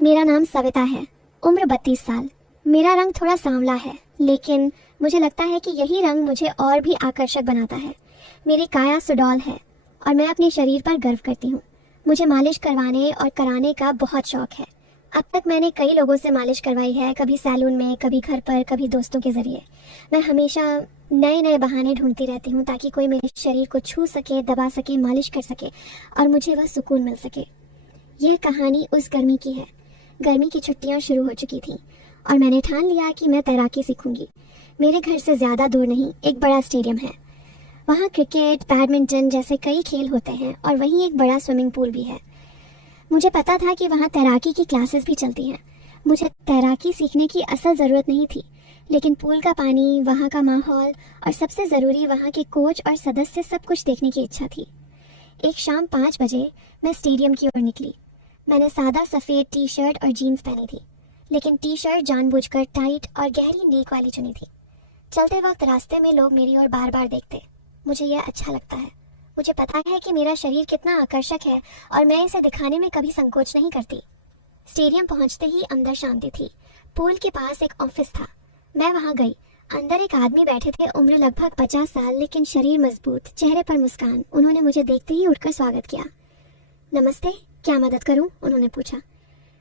मेरा नाम सविता है, उम्र 32 साल। मेरा रंग थोड़ा सांवला है, लेकिन मुझे लगता है कि यही रंग मुझे और भी आकर्षक बनाता है। मेरी काया सुडौल है और मैं अपने शरीर पर गर्व करती हूँ। मुझे मालिश करवाने और कराने का बहुत शौक है। अब तक मैंने कई लोगों से मालिश करवाई है, कभी सैलून में, कभी घर पर, कभी दोस्तों के ज़रिए। मैं हमेशा नए नए बहाने ढूंढती रहती हूँ ताकि कोई मेरे शरीर को छू सके, दबा सके, मालिश कर सके और मुझे वह सुकून मिल सके। यह कहानी उस गर्मी की है। गर्मी की छुट्टियां शुरू हो चुकी थीं और मैंने ठान लिया कि मैं तैराकी सीखूंगी। मेरे घर से ज़्यादा दूर नहीं एक बड़ा स्टेडियम है। वहाँ क्रिकेट, बैडमिंटन जैसे कई खेल होते हैं और वहीं एक बड़ा स्विमिंग पूल भी है। मुझे पता था कि वहाँ तैराकी की क्लासेस भी चलती हैं। मुझे तैराकी सीखने की असल ज़रूरत नहीं थी, लेकिन पूल का पानी, वहाँ का माहौल और सबसे ज़रूरी वहाँ के कोच और सदस्य, सब कुछ देखने की इच्छा थी। एक शाम 5 बजे मैं स्टेडियम की ओर निकली। मैंने सादा सफ़ेद टी शर्ट और जीन्स पहनी थी, लेकिन टी शर्ट जानबूझकर टाइट और गहरी नेक वाली चुनी थी। चलते वक्त रास्ते में लोग मेरी ओर बार बार देखते। मुझे यह अच्छा लगता है। मुझे पता है कि मेरा शरीर कितना आकर्षक है और मैं इसे दिखाने में कभी संकोच नहीं करती। स्टेडियम पहुंचते ही अंदर शांति थी। पूल के पास एक ऑफिस था। मैं वहां गई। अंदर एक आदमी बैठे थे, उम्र लगभग 50 साल, लेकिन शरीर मजबूत, चेहरे पर मुस्कान। उन्होंने मुझे देखते ही उठकर स्वागत किया। नमस्ते, क्या मदद करूं? उन्होंने पूछा।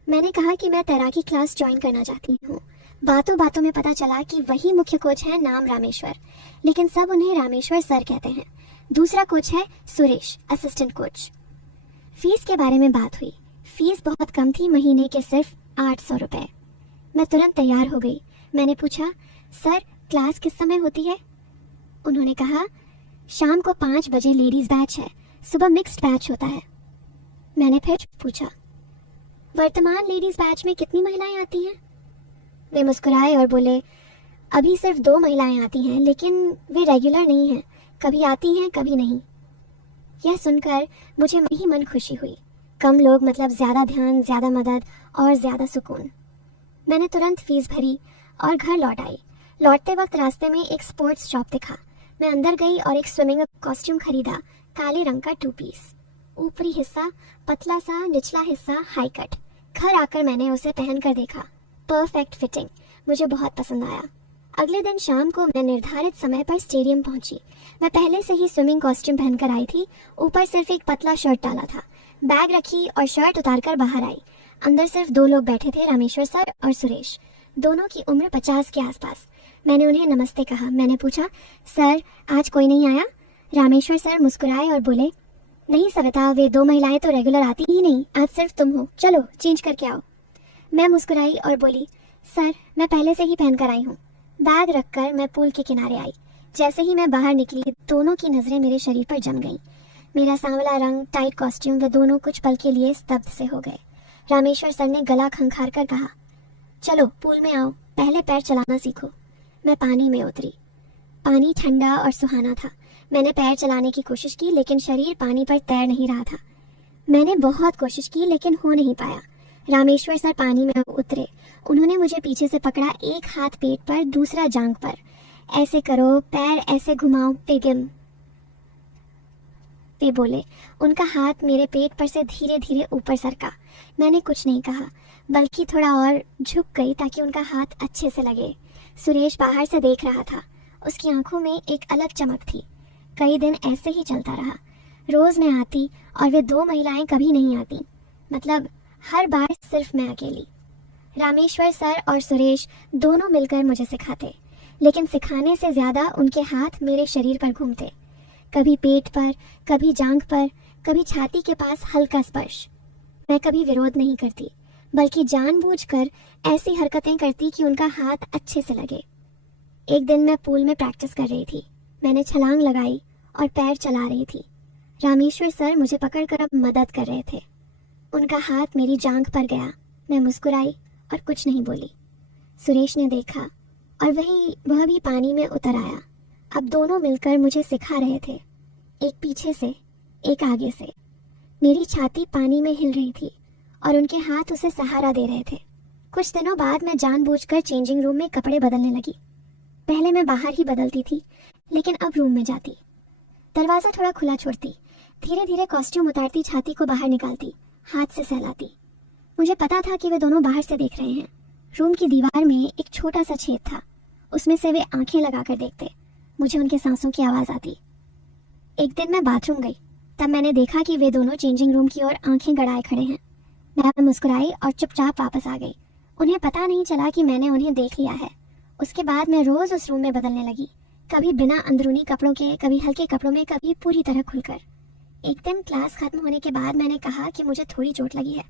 मैंने कहा कि मैं तैराकी क्लास ज्वाइन करना चाहती हूँ। बातों बातों में पता चला कि वही मुख्य कोच है, नाम रामेश्वर, लेकिन सब उन्हें रामेश्वर सर कहते हैं। दूसरा कोच है सुरेश, असिस्टेंट कोच। फीस के बारे में बात हुई। फीस बहुत कम थी, महीने के सिर्फ 800 रुपए। मैं तुरंत तैयार हो गई। मैंने पूछा, सर क्लास किस समय होती है? उन्होंने कहा, शाम को 5 बजे लेडीज बैच है, सुबह मिक्स्ड बैच होता है। मैंने फिर पूछा, वर्तमान लेडीज बैच में कितनी महिलाएं आती हैं? वे मुस्कुराए और बोले, अभी सिर्फ 2 महिलाएं आती हैं, लेकिन वे रेगुलर नहीं हैं, कभी आती हैं कभी नहीं। यह सुनकर मुझे ही मन खुशी हुई। कम लोग मतलब ज़्यादा ध्यान, ज़्यादा मदद और ज़्यादा सुकून। मैंने तुरंत फीस भरी और घर लौट आई। लौटते वक्त रास्ते में एक स्पोर्ट्स शॉप दिखा। मैं अंदर गई और एक स्विमिंग कॉस्ट्यूम खरीदा, काले रंग का 2 पीस। ऊपरी हिस्सा पतला सा, निचला हिस्सा हाई कट। घर आकर मैंने उसे पहन कर देखा। परफेक्ट फिटिंग, मुझे बहुत पसंद आया। अगले दिन शाम को मैं निर्धारित समय पर स्टेडियम पहुंची। मैं पहले से ही स्विमिंग कॉस्ट्यूम पहनकर आई थी, ऊपर सिर्फ एक पतला शर्ट डाला था। बैग रखी और शर्ट उतारकर बाहर आई। अंदर सिर्फ 2 लोग बैठे थे, रामेश्वर सर और सुरेश। दोनों की उम्र 50 के आसपास। मैंने उन्हें नमस्ते कहा। मैंने पूछा, सर आज कोई नहीं आया? रामेश्वर सर मुस्कुराए और बोले, नहीं सविता, वे 2 महिलाएं तो रेगुलर आती ही नहीं, आज सिर्फ तुम हो, चलो चेंज करके आओ। मैं मुस्कुराई और बोली, सर मैं पहले से ही पहन कर आई हूँ। बैग रखकर मैं पूल के किनारे आई। जैसे ही मैं बाहर निकली, दोनों की नजरें मेरे शरीर पर जम गईं। मेरा सांवला रंग, टाइट कॉस्ट्यूम, वे दोनों कुछ पल के लिए स्तब्ध से हो गए। रामेश्वर सर ने गला खंखार कर कहा, चलो पूल में आओ, पहले पैर चलाना सीखो। मैं पानी में उतरी। पानी ठंडा और सुहाना था। मैंने पैर चलाने की कोशिश की, लेकिन शरीर पानी पर तैर नहीं रहा था। मैंने बहुत कोशिश की, लेकिन हो नहीं पाया। रामेश्वर सर पानी में उतरे। उन्होंने मुझे पीछे से पकड़ा, एक हाथ पेट पर, दूसरा जांघ पर। ऐसे करो, पैर ऐसे घुमाओ, पिगम पे बोले। उनका हाथ मेरे पेट पर से धीरे धीरे ऊपर सरका। मैंने कुछ नहीं कहा, बल्कि थोड़ा और झुक गई ताकि उनका हाथ अच्छे से लगे। सुरेश बाहर से देख रहा था। उसकी आंखों में एक अलग चमक थी। कई दिन ऐसे ही चलता रहा। रोज मैं आती और वे 2 महिलाएं कभी नहीं आती, मतलब हर बार सिर्फ मैं अकेली। रामेश्वर सर और सुरेश दोनों मिलकर मुझे सिखाते, लेकिन सिखाने से ज्यादा उनके हाथ मेरे शरीर पर घूमते, कभी पेट पर, कभी जांघ पर, कभी छाती के पास हल्का स्पर्श। मैं कभी विरोध नहीं करती, बल्कि जानबूझकर ऐसी हरकतें करती कि उनका हाथ अच्छे से लगे। एक दिन मैं पूल में प्रैक्टिस कर रही थी। मैंने छलांग लगाई और पैर चला रही थी। रामेश्वर सर मुझे पकड़कर अब मदद कर रहे थे। उनका हाथ मेरी जांघ पर गया। मैं मुस्कुराई और कुछ नहीं बोली। सुरेश ने देखा और वह भी पानी में उतर आया। अब दोनों मिलकर मुझे सिखा रहे थे, एक पीछे से, एक आगे से। मेरी छाती पानी में हिल रही थी और उनके हाथ उसे सहारा दे रहे थे। कुछ दिनों बाद मैं जानबूझकर चेंजिंग रूम में कपड़े बदलने लगी। पहले मैं बाहर ही बदलती थी, लेकिन अब रूम में जाती। दरवाज़ा थोड़ा खुला छोड़ती, धीरे धीरे कॉस्ट्यूम उतारती, छाती को बाहर निकालती, हाथ से सहलाती। मुझे पता था कि वे दोनों बाहर से देख रहे हैं। रूम की दीवार में एक छोटा सा छेद था, उसमें से वे आंखें लगाकर देखते। मुझे उनके सांसों की आवाज़ आती। एक दिन मैं बाथरूम गई, तब मैंने देखा कि वे दोनों चेंजिंग रूम की ओर आंखें गड़ाए खड़े हैं। मैं मुस्कुराई और चुपचाप वापस आ गई। उन्हें पता नहीं चला कि मैंने उन्हें देख लिया है। उसके बाद मैं रोज़ उस रूम में बदलने लगी, कभी बिना अंदरूनी कपड़ों के, कभी हल्के कपड़ों में, कभी पूरी तरह खुलकर। एक दिन क्लास खत्म होने के बाद मैंने कहा कि मुझे थोड़ी चोट लगी है।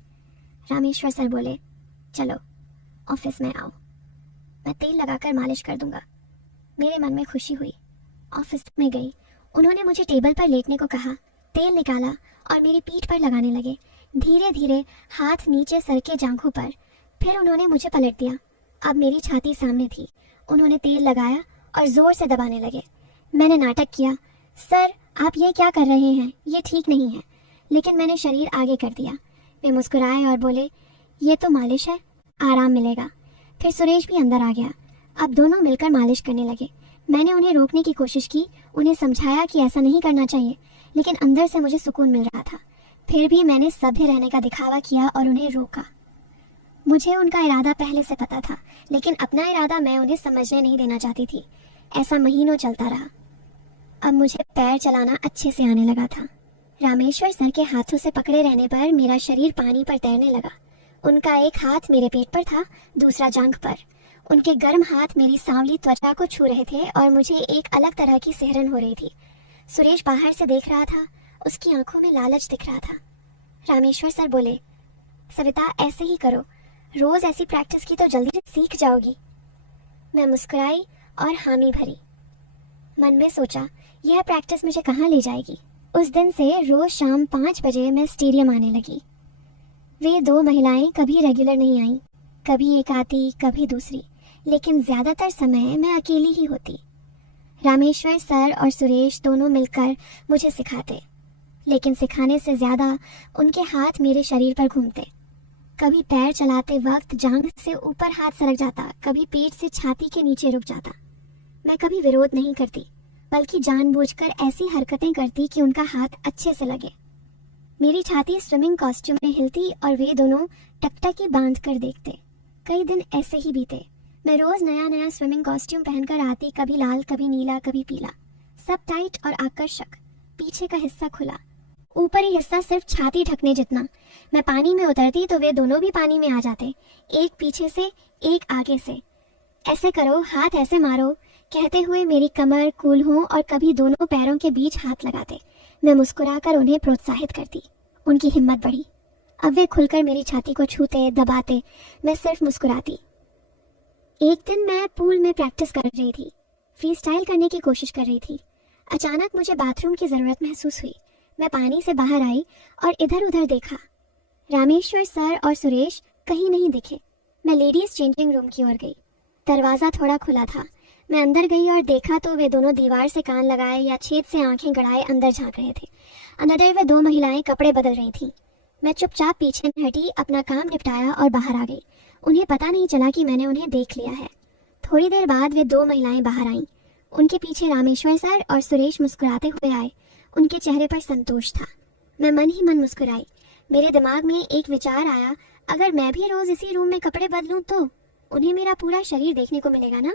रामेश्वर सर बोले, चलो ऑफिस में आओ, मैं तेल लगाकर मालिश कर दूंगा। मेरे मन में खुशी हुई। ऑफिस में गई। उन्होंने मुझे टेबल पर लेटने को कहा, तेल निकाला और मेरी पीठ पर लगाने लगे। धीरे धीरे हाथ नीचे सर के जांघों पर। फिर उन्होंने मुझे पलट दिया। अब मेरी छाती सामने थी। उन्होंने तेल लगाया और जोर से दबाने लगे। मैंने नाटक किया, सर आप ये क्या कर रहे हैं, ये ठीक नहीं है। लेकिन मैंने शरीर आगे कर दिया। वे मुस्कुराए और बोले, ये तो मालिश है, आराम मिलेगा। फिर सुरेश भी अंदर आ गया। अब दोनों मिलकर मालिश करने लगे। मैंने उन्हें रोकने की कोशिश की, उन्हें समझाया कि ऐसा नहीं करना चाहिए, लेकिन अंदर से मुझे सुकून मिल रहा था। फिर भी मैंने सभ्य रहने का दिखावा किया और उन्हें रोका। मुझे उनका इरादा पहले से पता था, लेकिन अपना इरादा मैं उन्हें समझने नहीं देना चाहती थी। ऐसा महीनों चलता रहा। अब मुझे पैर चलाना अच्छे से आने लगा था। रामेश्वर सर के हाथों से पकड़े रहने पर मेरा शरीर पानी पर तैरने लगा। उनका एक हाथ मेरे पेट पर था, दूसरा जांघ पर। उनके गर्म हाथ मेरी सांवली त्वचा को छू रहे थे और मुझे एक अलग तरह की सिहरन हो रही थी। सुरेश बाहर से देख रहा था, उसकी आंखों में लालच दिख रहा था। रामेश्वर सर बोले, सविता ऐसे ही करो, रोज ऐसी प्रैक्टिस की तो जल्दी सीख जाओगी। मैं मुस्कुराई और हामी भरी। मन में सोचा, यह प्रैक्टिस मुझे कहाँ ले जाएगी। उस दिन से रोज शाम 5 बजे मैं स्टेडियम आने लगी। वे 2 महिलाएं कभी रेगुलर नहीं आईं, कभी एक आती, कभी दूसरी, लेकिन ज्यादातर समय मैं अकेली ही होती। रामेश्वर सर और सुरेश दोनों मिलकर मुझे सिखाते, लेकिन सिखाने से ज्यादा उनके हाथ मेरे शरीर पर घूमते। कभी पैर चलाते वक्त जांघ से ऊपर हाथ सरक जाता, कभी पेट से छाती के नीचे रुक जाता। मैं कभी विरोध नहीं करती, बल्कि जानबूझकर ऐसी हरकतें करती कि उनका हाथ अच्छे से लगे। मेरी छाती स्विमिंग कॉस्ट्यूम में हिलती और वे दोनों टकटकी बांध कर देखते। कई दिन ऐसे ही बीते। मैं रोज नया नया स्विमिंग कॉस्ट्यूम पहनकर आती, कभी लाल, कभी नीला, कभी पीला, सब टाइट और आकर्षक। पीछे का हिस्सा खुला, ऊपरी हिस्सा सिर्फ छाती ढकने जितना। मैं पानी में उतरती तो वे दोनों भी पानी में आ जाते, एक पीछे से, एक आगे से। ऐसे करो, हाथ ऐसे मारो, कहते हुए मेरी कमर कूल हो और कभी दोनों पैरों के बीच हाथ लगाते। मैं मुस्कुराकर उन्हें प्रोत्साहित करती। उनकी हिम्मत बढ़ी। अब वे खुलकर मेरी छाती को छूते, दबाते, मैं सिर्फ मुस्कुराती। एक दिन मैं पूल में प्रैक्टिस कर रही थी, फ्री स्टाइल करने की कोशिश कर रही थी। अचानक मुझे बाथरूम की जरूरत महसूस हुई। मैं पानी से बाहर आई और इधर उधर देखा। रामेश्वर सर और सुरेश कहीं नहीं दिखे। मैं लेडीज चेंजिंग रूम की ओर गई। दरवाजा थोड़ा खुला था। मैं अंदर गई और देखा तो वे दोनों दीवार से कान लगाए या छेद से आंखें गड़ाए अंदर झांक रहे थे। अंदर वे 2 महिलाएं कपड़े बदल रही थीं। मैं चुपचाप पीछे हटी, अपना काम निपटाया और बाहर आ गई। उन्हें पता नहीं चला कि मैंने उन्हें देख लिया है। थोड़ी देर बाद वे 2 महिलाएं बाहर आईं। उनके पीछे रामेश्वर सर और सुरेश मुस्कुराते हुए आए। उनके चेहरे पर संतोष था। मैं मन ही मन मुस्कुराई। मेरे दिमाग में एक विचार आया, अगर मैं भी रोज इसी रूम में कपड़े बदलूं तो उन्हें मेरा पूरा शरीर देखने को मिलेगा ना।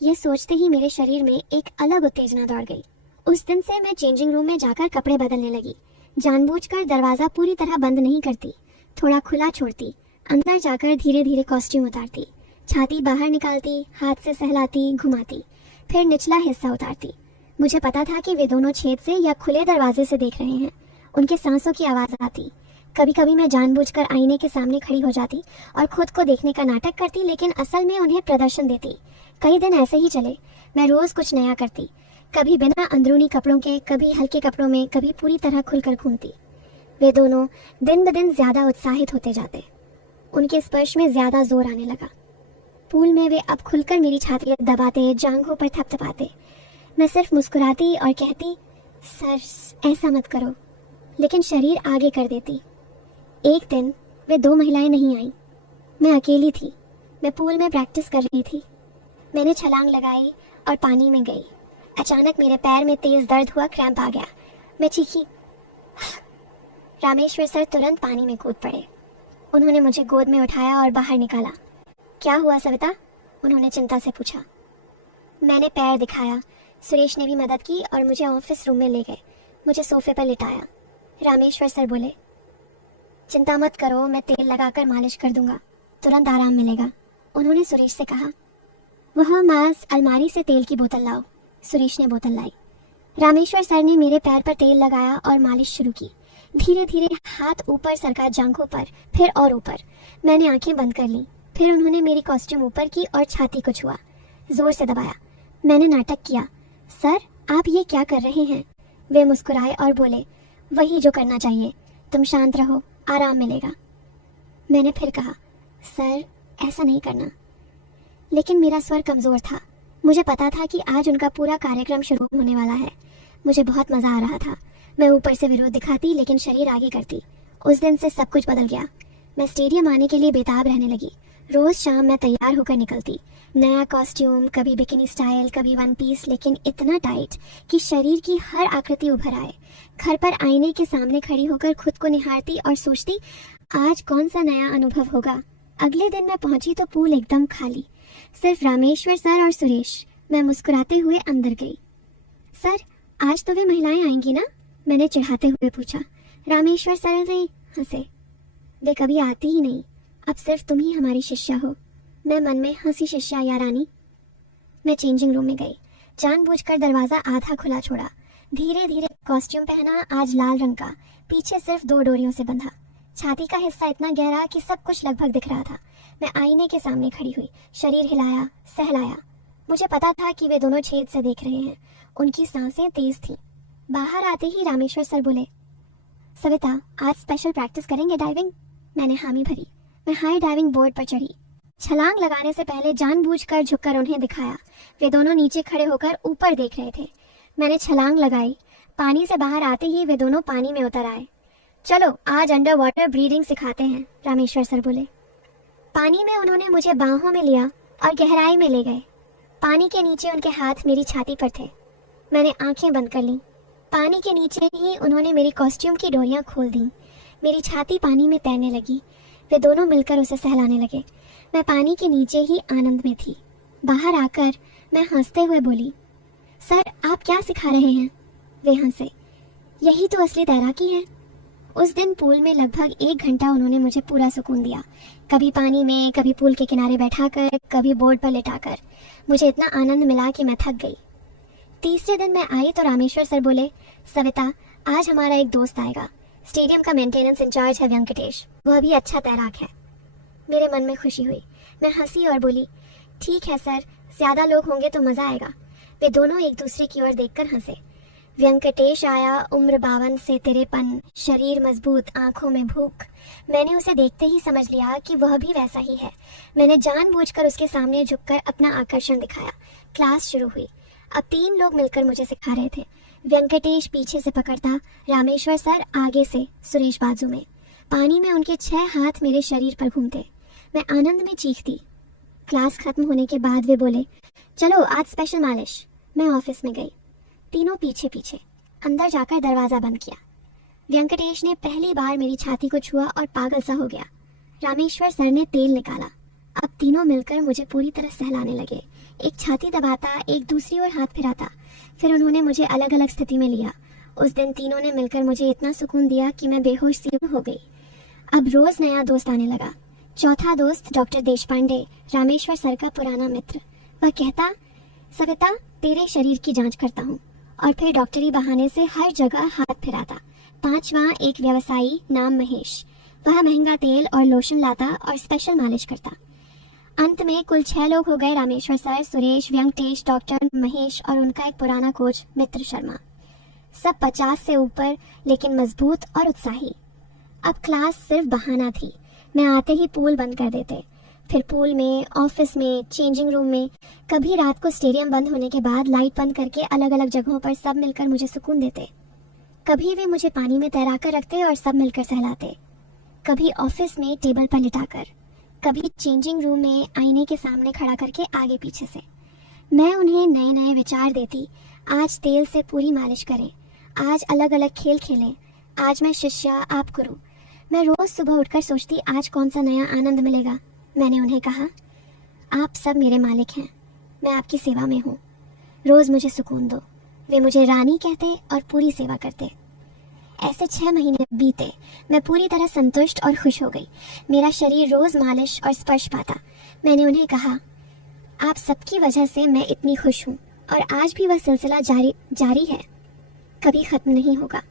ये सोचते ही मेरे शरीर में एक अलग उत्तेजना दौड़ गई। उस दिन से मैं चेंजिंग रूम में जाकर कपड़े बदलने लगी। जानबूझकर दरवाजा पूरी तरह बंद नहीं करती, थोड़ा खुला छोड़ती। अंदर जाकर धीरे धीरे कॉस्ट्यूम उतारती, छाती बाहर निकालती, हाथ से सहलाती, घुमाती, फिर निचला हिस्सा उतारती। मुझे पता था कि वे दोनों छेद से या खुले दरवाजे से देख रहे हैं। उनके सांसों की आवाज आती। कभी कभी मैं जानबूझकर आईने के सामने खड़ी हो जाती और खुद को देखने का नाटक करती, लेकिन असल में उन्हें प्रदर्शन देती। कई दिन ऐसे ही चले। मैं रोज कुछ नया करती, कभी बिना अंदरूनी कपड़ों के, कभी हल्के कपड़ों में, कभी पूरी तरह खुलकर घूमती। वे दोनों दिन ब दिन ज्यादा उत्साहित होते जाते। उनके स्पर्श में ज्यादा जोर आने लगा। पूल में वे अब खुलकर मेरी छाती दबाते, जांघों पर थपथपाते। मैं सिर्फ मुस्कुराती और कहती, सर ऐसा मत करो, लेकिन शरीर आगे कर देती। एक दिन वे 2 महिलाएं नहीं आईं। मैं अकेली थी। मैं पूल में प्रैक्टिस कर रही थी। मैंने छलांग लगाई और पानी में गई। अचानक मेरे पैर में तेज दर्द हुआ, क्रैम्प आ गया। मैं चीखी। रामेश्वर सर तुरंत पानी में कूद पड़े। उन्होंने मुझे गोद में उठाया और बाहर निकाला। क्या हुआ सविता? उन्होंने चिंता से पूछा। मैंने पैर दिखाया। सुरेश ने भी मदद की और मुझे ऑफिस रूम में ले गए। मुझे सोफे पर लिटाया। रामेश्वर सर बोले, चिंता मत करो, मैं तेल लगाकर मालिश कर दूंगा, तुरंत आराम मिलेगा। उन्होंने सुरेश से कहा, वह मास अलमारी से तेल की बोतल लाओ। सुरेश ने बोतल लाई। रामेश्वर सर ने मेरे पैर पर तेल लगाया और मालिश शुरू की। धीरे धीरे हाथ ऊपर सरका, जांघों पर, फिर और ऊपर। मैंने आंखें बंद कर ली। फिर उन्होंने मेरी कॉस्ट्यूम ऊपर की और छाती को छुआ, जोर से दबाया। मैंने नाटक किया, सर आप ये क्या कर रहे हैं? वे मुस्कुराए और बोले, वही जो करना चाहिए, तुम शांत रहो, आराम मिलेगा। मैंने फिर कहा, सर ऐसा नहीं करना। लेकिन मेरा स्वर कमजोर था। मुझे पता था कि आज उनका पूरा कार्यक्रम शुरू होने वाला है। मुझे बहुत मजा आ रहा था। मैं ऊपर से विरोध दिखाती लेकिन शरीर आगे करती। उस दिन से सब कुछ बदल गया। मैं स्टेडियम आने के लिए बेताब रहने लगी। रोज शाम मैं तैयार होकर निकलती। नया कॉस्ट्यूम, कभी बिकिनी स्टाइल, कभी वन पीस, लेकिन इतना टाइट कि शरीर की हर आकृति उभर आए। घर पर आईने के सामने खड़ी होकर खुद को निहारती और सोचती, आज कौन सा नया अनुभव होगा। अगले दिन मैं पहुंची तो पूल एकदम खाली, सिर्फ रामेश्वर सर और सुरेश। मैं मुस्कुराते हुए अंदर गई। सर आज तो वे महिलाएं आएंगी ना? मैंने चिढ़ाते हुए पूछा। रामेश्वर सर ने हंसे। वे कभी आती ही नहीं, अब सिर्फ तुम ही हमारी शिष्या हो। मैं मन में हंसी, शिष्या या रानी। मैं चेंजिंग रूम में गई। जानबूझकर दरवाजा आधा खुला छोड़ा। धीरे धीरे कॉस्ट्यूम पहना, आज लाल रंग का, पीछे सिर्फ 2 डोरियों से बंधा। छाती का हिस्सा इतना गहरा कि सब कुछ लगभग दिख रहा था। मैं आईने के सामने खड़ी हुई, शरीर हिलाया, सहलाया। मुझे पता था कि वे दोनों छेद से देख रहे हैं। उनकी सांसें तेज थीं। बाहर आते ही रामेश्वर सर बोले, सविता आज स्पेशल प्रैक्टिस करेंगे डाइविंग? मैंने हामी भरी। मैं हाई डाइविंग बोर्ड पर चढ़ी। छलांग लगाने से पहले जानबूझकर झुककर उन्हें दिखाया। वे दोनों नीचे खड़े होकर ऊपर देख रहे थे। मैंने छलांग लगाई। पानी से बाहर आते ही वे दोनों पानी में उतर आए। चलो आज अंडर वाटर ब्रीदिंग सिखाते हैं, रामेश्वर सर बोले। पानी में उन्होंने मुझे बाहों में लिया और गहराई में ले गए। पानी के नीचे उनके हाथ मेरी छाती पर थे। मैंने आंखें बंद कर लीं। पानी के नीचे ही उन्होंने मेरी कॉस्ट्यूम की डोरियां खोल दी। मेरी छाती पानी में तैरने लगी। वे दोनों मिलकर उसे सहलाने लगे। मैं पानी के नीचे ही आनंद में थी। बाहर आकर मैं हंसते हुए बोली, सर आप क्या सिखा रहे हैं? वे हंसे। यही तो असली तैराकी है। उस दिन पूल में लगभग 1 घंटा उन्होंने मुझे पूरा सुकून दिया। कभी पानी में, कभी पूल के किनारे बैठाकर, कभी बोर्ड पर लिटाकर। मुझे इतना आनंद मिला कि मैं थक गई। तीसरे दिन मैं आई तो रामेश्वर सर बोले, सविता आज हमारा एक दोस्त आएगा। स्टेडियम का मेंटेनेंस इंचार्ज है वेंकटेश, वह भी अच्छा तैराक है। मेरे मन में खुशी हुई। मैं हंसी और बोली, ठीक है सर, ज्यादा लोग होंगे तो मजा आएगा। वे दोनों एक दूसरे की ओर देखकर हंसे। वेंकटेश आया, उम्र 52 से 53, शरीर मजबूत, आंखों में भूख। मैंने उसे देखते ही समझ लिया कि वह भी वैसा ही है। मैंने जानबूझकर उसके सामने झुककर अपना आकर्षण दिखाया। क्लास शुरू हुई। अब 3 लोग मिलकर मुझे सिखा रहे थे। वेंकटेश पीछे से पकड़ता, रामेश्वर सर आगे से, सुरेश बाजू में। पानी में उनके 6 हाथ मेरे शरीर पर घूमते। मैं आनंद में चीखती। क्लास खत्म होने के बाद वे बोले, चलो आज स्पेशल मालिश। मैं ऑफिस में गई। तीनों पीछे पीछे। अंदर जाकर दरवाजा बंद किया। वेंकटेश ने पहली बार मेरी छाती को छुआ और पागल सा हो गया। रामेश्वर सर ने तेल निकाला। अब तीनों मिलकर मुझे पूरी तरह सहलाने लगे। एक छाती दबाता, एक दूसरी ओर हाथ फिराता। फिर उन्होंने मुझे अलग अलग स्थिति में लिया। उस दिन तीनों ने मिलकर मुझे इतना सुकून दिया कि मैं बेहोश सी हो गई। अब रोज नया दोस्त आने लगा। चौथा दोस्त डॉक्टर देशपांडे, रामेश्वर सर का पुराना मित्र। वह कहता, सविता तेरे शरीर की जांच करता हूँ, और फिर डॉक्टरी बहाने से हर जगह हाथ फिराता। 5वां एक व्यवसायी नाम महेश, वह महंगा तेल और लोशन लाता और स्पेशल मालिश करता। अंत में कुल 6 लोग हो गए, रामेश्वर सर, सुरेश, वेंकटेश, डॉक्टर महेश और उनका एक पुराना कोच मित्र शर्मा। सब 50 से ऊपर, लेकिन मजबूत और उत्साही। अब क्लास सिर्फ बहाना थी। मैं आते ही पूल बंद कर देते। फिर पूल में, ऑफिस में, चेंजिंग रूम में। कभी रात को स्टेडियम बंद होने के बाद लाइट बंद करके अलग अलग जगहों पर सब मिलकर मुझे सुकून देते। कभी वे मुझे पानी में तैरा कर रखते और सब मिलकर सहलाते। कभी ऑफिस में टेबल पर लिटाकर, कभी चेंजिंग रूम में आईने के सामने खड़ा करके आगे पीछे से। मैं उन्हें नए नए विचार देती। आज तेल से पूरी मालिश करें, आज अलग अलग खेल खेलें, आज मैं शिष्या आप गुरु। मैं रोज सुबह उठकर सोचती आज कौन सा नया आनंद मिलेगा। मैंने उन्हें कहा, आप सब मेरे मालिक हैं, मैं आपकी सेवा में हूँ, रोज मुझे सुकून दो। वे मुझे रानी कहते और पूरी सेवा करते। ऐसे 6 महीने बीते। मैं पूरी तरह संतुष्ट और खुश हो गई। मेरा शरीर रोज मालिश और स्पर्श पाता। मैंने उन्हें कहा, आप सबकी वजह से मैं इतनी खुश हूँ और आज भी वह सिलसिला जारी है, कभी खत्म नहीं होगा।